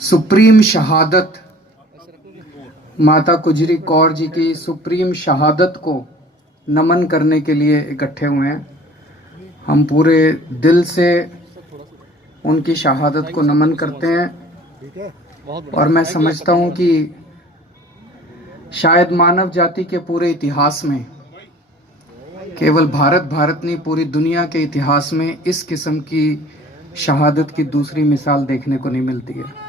Supreme शहादत माता गुजरी कौर जी की सुप्रीम शहादत को नमन करने के लिए इकट्ठे हुए हैं। हम पूरे दिल से उनकी शहादत को नमन करते हैं और मैं समझता हूं कि शायद मानव जाति के पूरे इतिहास में, केवल भारत नहीं पूरी दुनिया के इतिहास में इस किस्म की शहादत की दूसरी मिसाल देखने को नहीं मिलती है।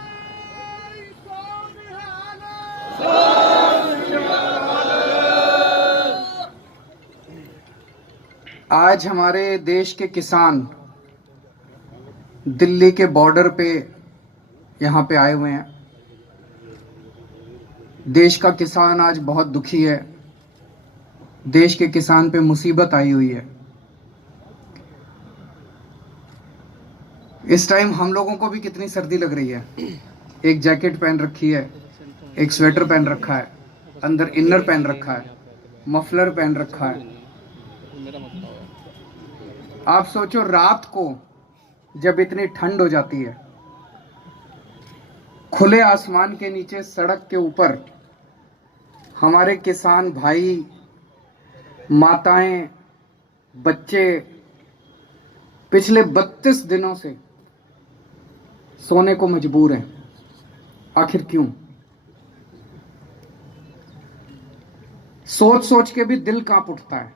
आज हमारे देश के किसान दिल्ली के बॉर्डर पे यहाँ पे आए हुए हैं। देश का किसान आज बहुत दुखी है। देश के किसान पे मुसीबत आई हुई है। इस टाइम हम लोगों को भी कितनी सर्दी लग रही है। एक जैकेट पहन रखी है, एक स्वेटर पहन रखा है, अंदर इनर पहन रखा है, मफलर पहन रखा है। आप सोचो, रात को जब इतनी ठंड हो जाती है, खुले आसमान के नीचे सड़क के ऊपर हमारे किसान भाई, माताएं, बच्चे पिछले 32 दिनों से सोने को मजबूर हैं। आखिर क्यों? सोच सोच के भी दिल कांप उठता है।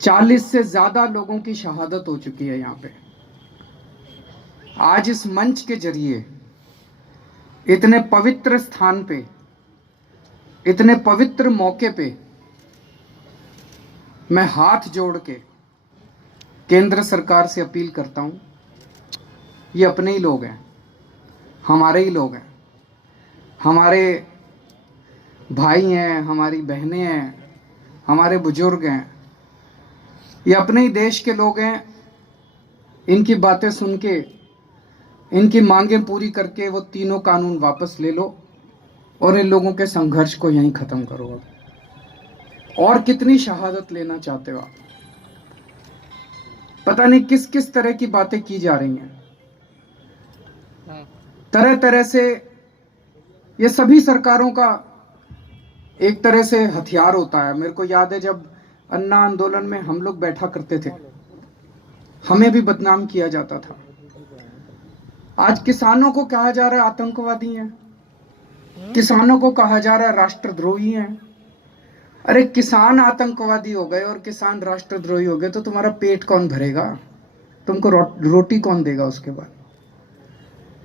40 से ज्यादा लोगों की शहादत हो चुकी है यहां पे। आज इस मंच के जरिए इतने पवित्र स्थान पे, इतने पवित्र मौके पे मैं हाथ जोड़ के केंद्र सरकार से अपील करता हूं, ये अपने ही लोग हैं, हमारे ही लोग हैं, हमारे भाई हैं, हमारी बहनें हैं, हमारे बुजुर्ग हैं, ये अपने ही देश के लोग हैं। इनकी बातें सुन के, इनकी मांगें पूरी करके वो तीनों कानून वापस ले लो और इन लोगों के संघर्ष को यहीं खत्म करो। अब और कितनी शहादत लेना चाहते हो आप? पता नहीं किस किस तरह की बातें की जा रही हैं। तरह तरह से ये सभी सरकारों का एक तरह से हथियार होता है। मेरे को याद है जब अन्ना आंदोलन में हम लोग बैठा करते थे, हमें भी बदनाम किया जाता था। आज किसानों को कहा जा रहा है आतंकवादी हैं, किसानों को कहा जा रहा है राष्ट्रद्रोही हैं। अरे किसान आतंकवादी हो गए और किसान राष्ट्रद्रोही हो गए तो तुम्हारा पेट कौन भरेगा? तुमको रोटी कौन देगा उसके बाद?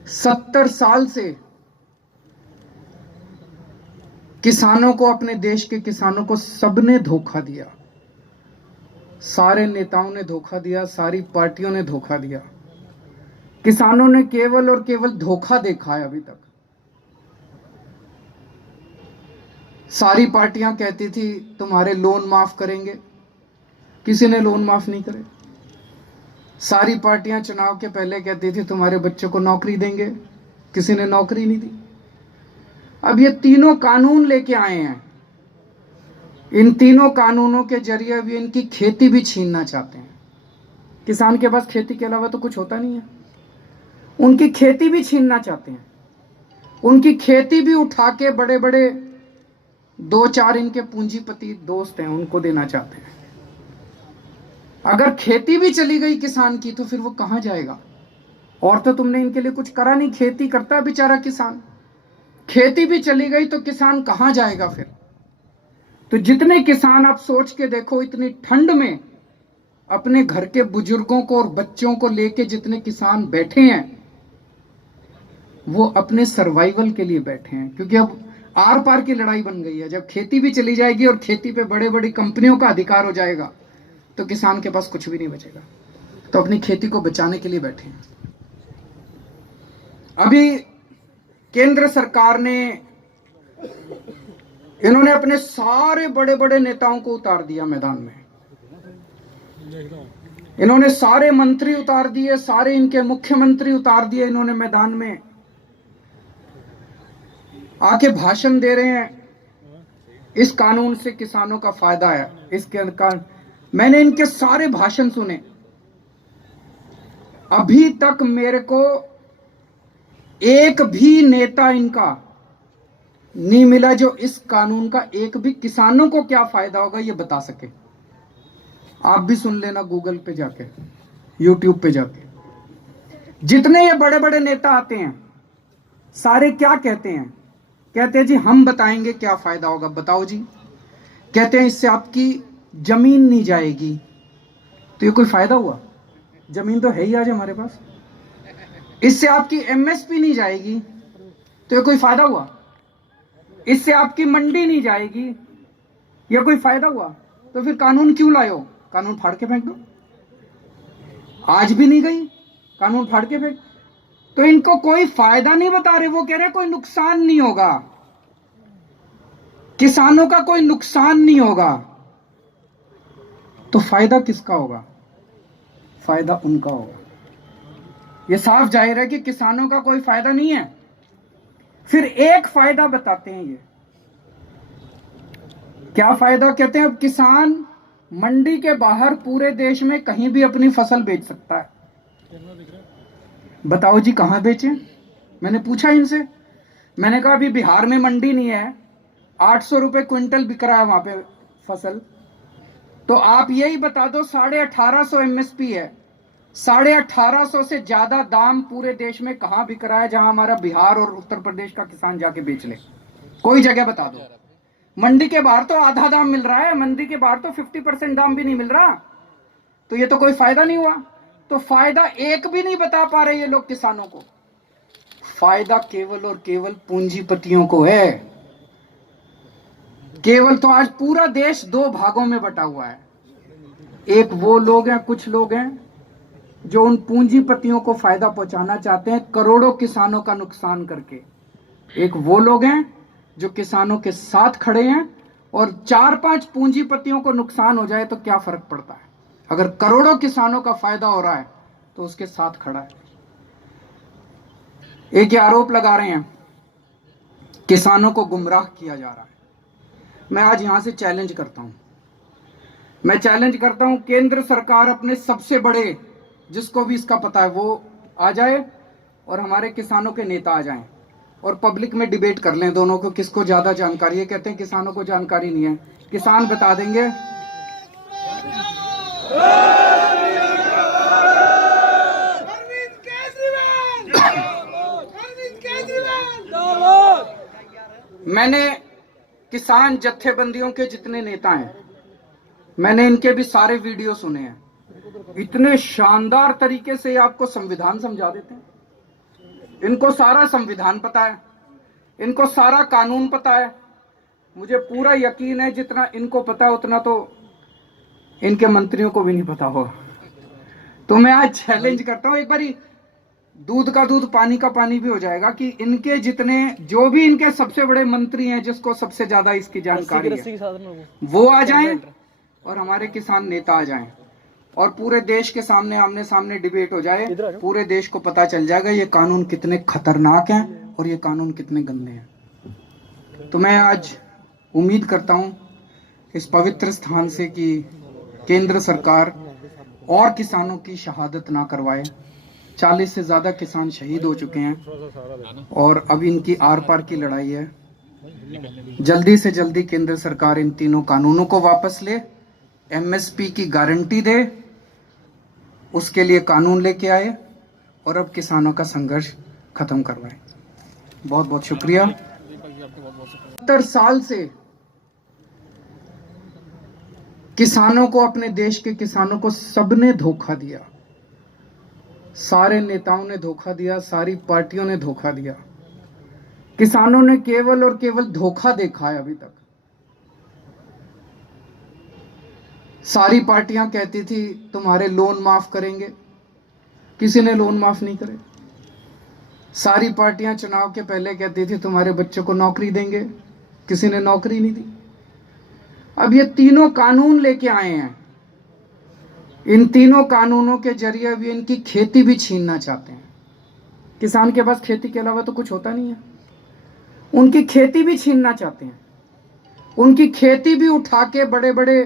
70 साल से किसानों को, अपने देश के किसानों को सबने धोखा दिया। सारे नेताओं ने धोखा दिया, सारी पार्टियों ने धोखा दिया। किसानों ने केवल और केवल धोखा देखा है अभी तक। सारी पार्टियां कहती थी तुम्हारे लोन माफ करेंगे, किसी ने लोन माफ नहीं करे। सारी पार्टियां चुनाव के पहले कहती थी तुम्हारे बच्चों को नौकरी देंगे, किसी ने नौकरी नहीं दी। अब ये तीनों कानून लेके आए हैं। इन तीनों कानूनों के जरिए भी इनकी खेती भी छीनना चाहते हैं। किसान के पास खेती के अलावा तो कुछ होता नहीं है, उनकी खेती भी छीनना चाहते हैं। उनकी खेती भी उठा के बड़े बड़े 2-4 इनके पूंजीपति दोस्त हैं उनको देना चाहते हैं। अगर खेती भी चली गई किसान की तो फिर वो कहां जाएगा? और तो तुमने इनके लिए कुछ करा नहीं। खेती करता बेचारा किसान, खेती भी चली गई तो किसान कहां जाएगा फिर? तो जितने किसान, आप सोच के देखो, इतनी ठंड में अपने घर के बुजुर्गों को और बच्चों को लेके जितने किसान बैठे हैं, वो अपने सर्वाइवल के लिए बैठे हैं। क्योंकि अब आर पार की लड़ाई बन गई है। जब खेती भी चली जाएगी और खेती पे बड़े बड़ी कंपनियों का अधिकार हो जाएगा तो किसान के पास कुछ भी नहीं बचेगा। तो अपनी खेती को बचाने के लिए बैठे हैं। अभी केंद्र सरकार ने, इन्होंने अपने सारे बड़े बड़े नेताओं को उतार दिया मैदान में। इन्होंने सारे मंत्री उतार दिए, सारे इनके मुख्यमंत्री उतार दिए इन्होंने मैदान में। आके भाषण दे रहे हैं इस कानून से किसानों का फायदा है। इसके कारण मैंने इनके सारे भाषण सुने। अभी तक मेरे को एक भी नेता इनका नहीं मिला जो इस कानून का एक भी किसानों को क्या फायदा होगा ये बता सके। आप भी सुन लेना गूगल पे जाके, यूट्यूब पे जाके। जितने ये बड़े बड़े नेता आते हैं सारे क्या कहते हैं? कहते हैं जी हम बताएंगे क्या फायदा होगा। बताओ जी। कहते हैं इससे आपकी जमीन नहीं जाएगी। तो ये कोई फायदा हुआ? जमीन तो है ही आज हमारे पास। इससे आपकी एमएसपी नहीं जाएगी। तो ये कोई फायदा हुआ? इससे आपकी मंडी नहीं जाएगी। ये कोई फायदा हुआ? तो फिर कानून क्यों लाए हो? कानून फाड़ के फेंक दो। आज भी नहीं गई, कानून फाड़ के फेंक। तो इनको कोई फायदा नहीं बता रहे, वो कह रहे कोई नुकसान नहीं होगा, किसानों का कोई नुकसान नहीं होगा। तो फायदा किसका होगा? फायदा उनका होगा। ये साफ जाहिर है कि किसानों का कोई फायदा नहीं है। फिर एक फायदा बताते हैं ये। क्या फायदा? कहते हैं अब किसान मंडी के बाहर पूरे देश में कहीं भी अपनी फसल बेच सकता है। बताओ जी कहां बेचें? मैंने पूछा इनसे, मैंने कहा अभी बिहार में मंडी नहीं है, 800 रुपए क्विंटल बिक रहा है वहां पे फसल। तो आप यही बता दो, 1850 एमएसपी है, 1850 से ज्यादा दाम पूरे देश में कहां बिक रहा है जहां हमारा बिहार और उत्तर प्रदेश का किसान जाके बेच ले? कोई जगह बता दो। मंडी के बाहर तो आधा दाम मिल रहा है, मंडी के बाहर तो 50% दाम भी नहीं मिल रहा। तो ये तो कोई फायदा नहीं हुआ। तो फायदा एक भी नहीं बता पा रहे ये लोग किसानों को। फायदा केवल और केवल पूंजीपतियों को है। केवल। तो आज पूरा देश दो भागों में बटा हुआ है। एक वो लोग हैं, कुछ लोग हैं जो उन पूंजीपतियों को फायदा पहुंचाना चाहते हैं करोड़ों किसानों का नुकसान करके। एक वो लोग हैं जो किसानों के साथ खड़े हैं, और 4-5 पूंजीपतियों को नुकसान हो जाए तो क्या फर्क पड़ता है? अगर करोड़ों किसानों का फायदा हो रहा है तो उसके साथ खड़ा है। एक ये आरोप लगा रहे हैं किसानों को गुमराह किया जा रहा है। मैं आज यहां से चैलेंज करता हूं, मैं चैलेंज करता हूं, केंद्र सरकार अपने सबसे बड़े, जिसको भी इसका पता है वो आ जाए, और हमारे किसानों के नेता आ जाएं और पब्लिक में डिबेट कर लें दोनों को, किसको ज्यादा जानकारी है। कहते हैं किसानों को जानकारी नहीं है, किसान बता देंगे। मैंने किसान जत्थेबंदियों के जितने नेता हैं, मैंने इनके भी सारे वीडियो सुने हैं। इतने शानदार तरीके से आपको संविधान समझा देते हैं। इनको सारा संविधान पता है, इनको सारा कानून पता है। मुझे पूरा यकीन है जितना इनको पता है उतना तो इनके मंत्रियों को भी नहीं पता होगा। तो मैं आज चैलेंज करता हूं, एक बारी दूध का दूध पानी का पानी भी हो जाएगा कि इनके जितने, जो भी इनके सबसे बड़े मंत्री हैं जिसको सबसे ज्यादा इसकी जानकारी है, वो आ जाएं और हमारे किसान नेता आ जाएं और पूरे देश के सामने आमने सामने डिबेट हो जाए। पूरे देश को पता चल जाएगा ये कानून कितने खतरनाक हैं और ये कानून कितने गंदे हैं। तो मैं आज उम्मीद करता हूं इस पवित्र स्थान से कि केंद्र सरकार और किसानों की शहादत ना करवाए। 40 से ज्यादा किसान शहीद हो चुके हैं और अब इनकी आर पार की लड़ाई है। जल्दी से जल्दी केंद्र सरकार इन तीनों कानूनों को वापस ले, एमएसपी की गारंटी दे, उसके लिए कानून लेके आए और अब किसानों का संघर्ष खत्म करवाए। बहुत बहुत शुक्रिया। 70 साल से किसानों को, अपने देश के किसानों को सबने धोखा दिया। सारे नेताओं ने धोखा दिया, सारी पार्टियों ने धोखा दिया। किसानों ने केवल और केवल धोखा देखा है अभी तक। सारी पार्टियां कहती थी तुम्हारे लोन माफ करेंगे, किसी ने लोन माफ नहीं करे। सारी पार्टियां चुनाव के पहले कहती थी तुम्हारे बच्चों को नौकरी देंगे, किसी ने नौकरी नहीं दी। अब ये तीनों कानून लेके आए हैं, इन तीनों कानूनों के जरिए भी इनकी खेती भी छीनना चाहते हैं। किसान के पास खेती के अलावा तो कुछ होता नहीं है, उनकी खेती भी छीनना चाहते हैं। उनकी खेती भी उठा के बड़े बड़े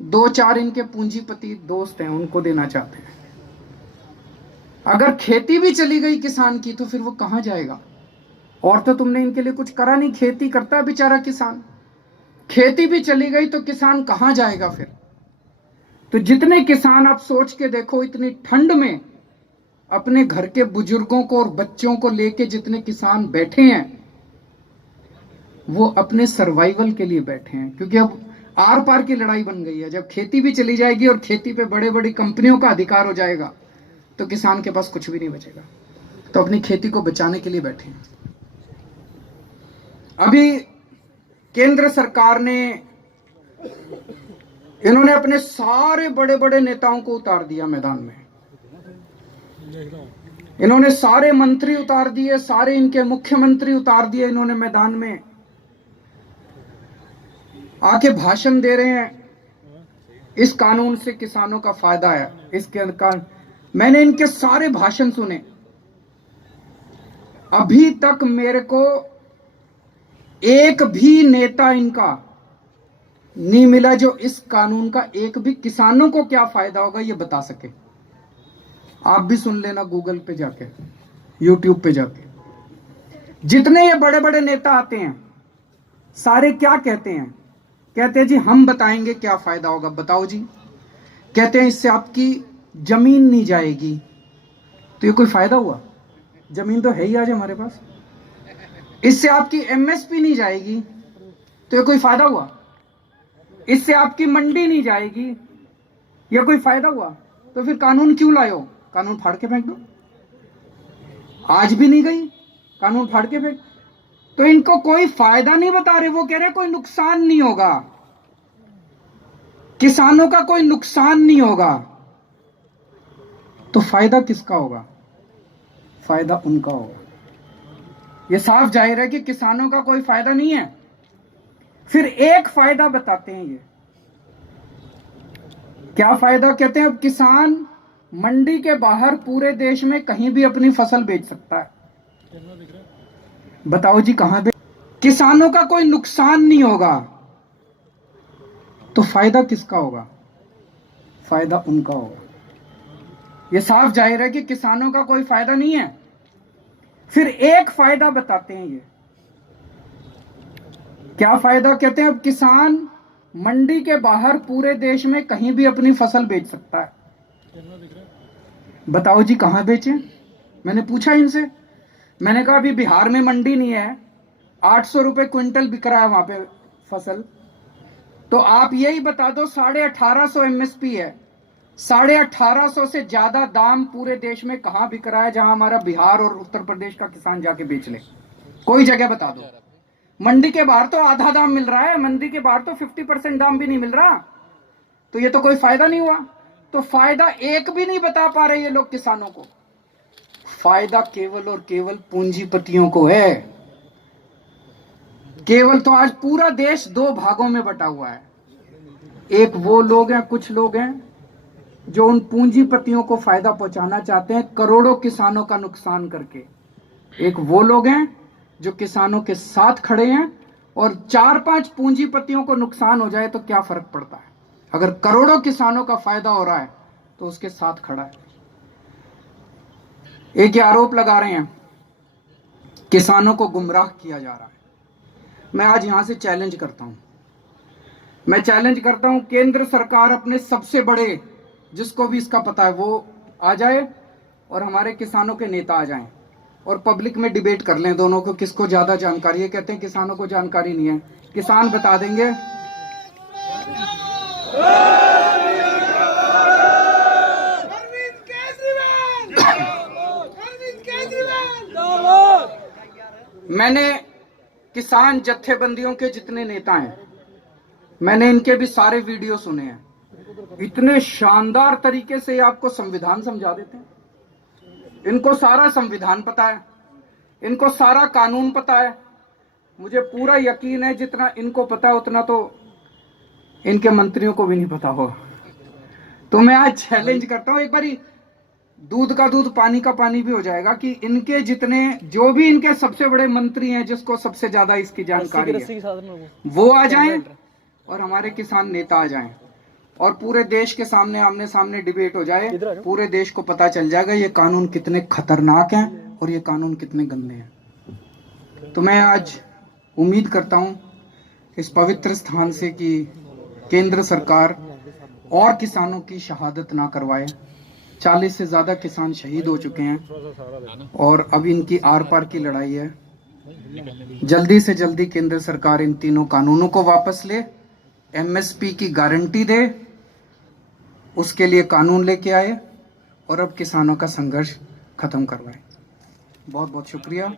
2-4 इनके पूंजीपति दोस्त हैं उनको देना चाहते हैं। अगर खेती भी चली गई किसान की तो फिर वो कहां जाएगा? और तो तुमने इनके लिए कुछ करा नहीं, खेती करता है बेचारा किसान, खेती भी चली गई तो किसान कहां जाएगा फिर? तो जितने किसान आप सोच के देखो, इतनी ठंड में अपने घर के बुजुर्गों को और बच्चों को लेके जितने किसान बैठे हैं, वो अपने सर्वाइवल के लिए बैठे हैं, क्योंकि अब आर पार की लड़ाई बन गई है। जब खेती भी चली जाएगी और खेती पे बड़े बड़ी कंपनियों का अधिकार हो जाएगा तो किसान के पास कुछ भी नहीं बचेगा। तो अपनी खेती को बचाने के लिए बैठे हैं। अभी केंद्र सरकार ने, इन्होंने अपने सारे बड़े बड़े नेताओं को उतार दिया मैदान में। इन्होंने सारे मंत्री उतार दिए, सारे इनके मुख्यमंत्री उतार दिए इन्होंने मैदान में, आके भाषण दे रहे हैं इस कानून से किसानों का फायदा है। इसके कारण मैंने इनके सारे भाषण सुने, अभी तक मेरे को एक भी नेता इनका नहीं मिला जो इस कानून का एक भी किसानों को क्या फायदा होगा ये बता सके। आप भी सुन लेना गूगल पे जाके, यूट्यूब पे जाके। जितने ये बड़े बड़े नेता आते हैं सारे क्या कहते हैं? कहते हैं जी हम बताएंगे क्या फायदा होगा। बताओ जी। कहते हैं इससे आपकी जमीन नहीं जाएगी। तो ये कोई फायदा हुआ? जमीन तो है ही आज हमारे पास। इससे आपकी एमएसपी नहीं जाएगी, तो ये कोई फायदा हुआ? इससे आपकी मंडी नहीं जाएगी, ये कोई फायदा हुआ? तो फिर कानून क्यों लाए हो? कानून फाड़ के फेंक दो। आज भी नहीं गई, कानून फाड़ के फेंक। तो इनको कोई फायदा नहीं बता रहे, वो कह रहे कोई नुकसान नहीं होगा, किसानों का कोई नुकसान नहीं होगा। तो फायदा किसका होगा? फायदा उनका होगा। ये साफ जाहिर है कि किसानों का कोई फायदा नहीं है। फिर एक फायदा बताते हैं ये, क्या फायदा? कहते हैं अब किसान मंडी के बाहर पूरे देश में कहीं भी अपनी फसल बेच सकता है। बताओ जी कहां बेच? किसानों का कोई नुकसान नहीं होगा। तो फायदा किसका होगा? फायदा उनका होगा। यह साफ जाहिर है कि किसानों का कोई फायदा नहीं है। फिर एक फायदा बताते हैं ये, क्या फायदा? कहते हैं अब किसान मंडी के बाहर पूरे देश में कहीं भी अपनी फसल बेच सकता है। बताओ जी कहां बेचे? मैंने पूछा इनसे, मैंने कहा अभी बिहार में मंडी नहीं है, 800 रुपए क्विंटल बिक रहा है वहां पे फसल, तो आप यही बता दो 1850 एमएसपी है, 1850 से ज्यादा दाम पूरे देश में कहां बिक रहा है जहां हमारा बिहार और उत्तर प्रदेश का किसान जाके बेच ले? कोई जगह बता दो। मंडी के बाहर तो आधा दाम मिल रहा है, मंडी के बाहर तो 50% दाम भी नहीं मिल रहा। तो ये तो कोई फायदा नहीं हुआ। तो फायदा एक भी नहीं बता पा रहे ये लोग किसानों को। फायदा केवल और केवल पूंजीपतियों को है। केवल तो आज पूरा देश दो भागों में बटा हुआ है। एक वो लोग हैं, कुछ लोग हैं जो उन पूंजीपतियों को फायदा पहुंचाना चाहते हैं करोड़ों किसानों का नुकसान करके। एक वो लोग हैं जो किसानों के साथ खड़े हैं, और 4-5 पूंजीपतियों को नुकसान हो जाए तो क्या फर्क पड़ता है? अगर करोड़ों किसानों का फायदा हो रहा है तो उसके साथ खड़ा है। एक आरोप लगा रहे हैं किसानों को गुमराह किया जा रहा है। मैं आज यहां से चैलेंज करता हूं, मैं चैलेंज करता हूं केंद्र सरकार अपने सबसे बड़े, जिसको भी इसका पता है वो आ जाए और हमारे किसानों के नेता आ जाएं और पब्लिक में डिबेट कर लें दोनों को, किसको ज्यादा जानकारी है। कहते हैं किसानों को जानकारी नहीं है, किसान बता देंगे। मैंने किसान जत्थेबंदियों के जितने नेता हैं, मैंने इनके भी सारे वीडियो सुने हैं। इतने शानदार तरीके से आपको संविधान समझा देते हैं। इनको सारा संविधान पता है, इनको सारा कानून पता है। मुझे पूरा यकीन है जितना इनको पता है उतना तो इनके मंत्रियों को भी नहीं पता होगा। तो मैं आज चैलेंज करता हूं, एक बारी दूध का दूध पानी का पानी भी हो जाएगा कि इनके जितने जो भी इनके सबसे बड़े मंत्री हैं, जिसको सबसे ज्यादा इसकी जानकारी है, वो आ जाएं और हमारे किसान नेता आ जाएं और पूरे देश के सामने आमने सामने डिबेट हो जाए, पूरे देश को पता चल जाएगा ये कानून कितने खतरनाक हैं और ये कानून कितने गंदे हैं। तो मैं आज उम्मीद करता हूं इस पवित्र स्थान से कि केंद्र सरकार और किसानों की शहादत ना करवाए। 40 से ज्यादा किसान शहीद हो चुके हैं और अब इनकी आर पार की लड़ाई है। जल्दी से जल्दी केंद्र सरकार इन तीनों कानूनों को वापस ले, एमएसपी की गारंटी दे, उसके लिए कानून लेके आए और अब किसानों का संघर्ष खत्म करवाए। बहुत बहुत शुक्रिया।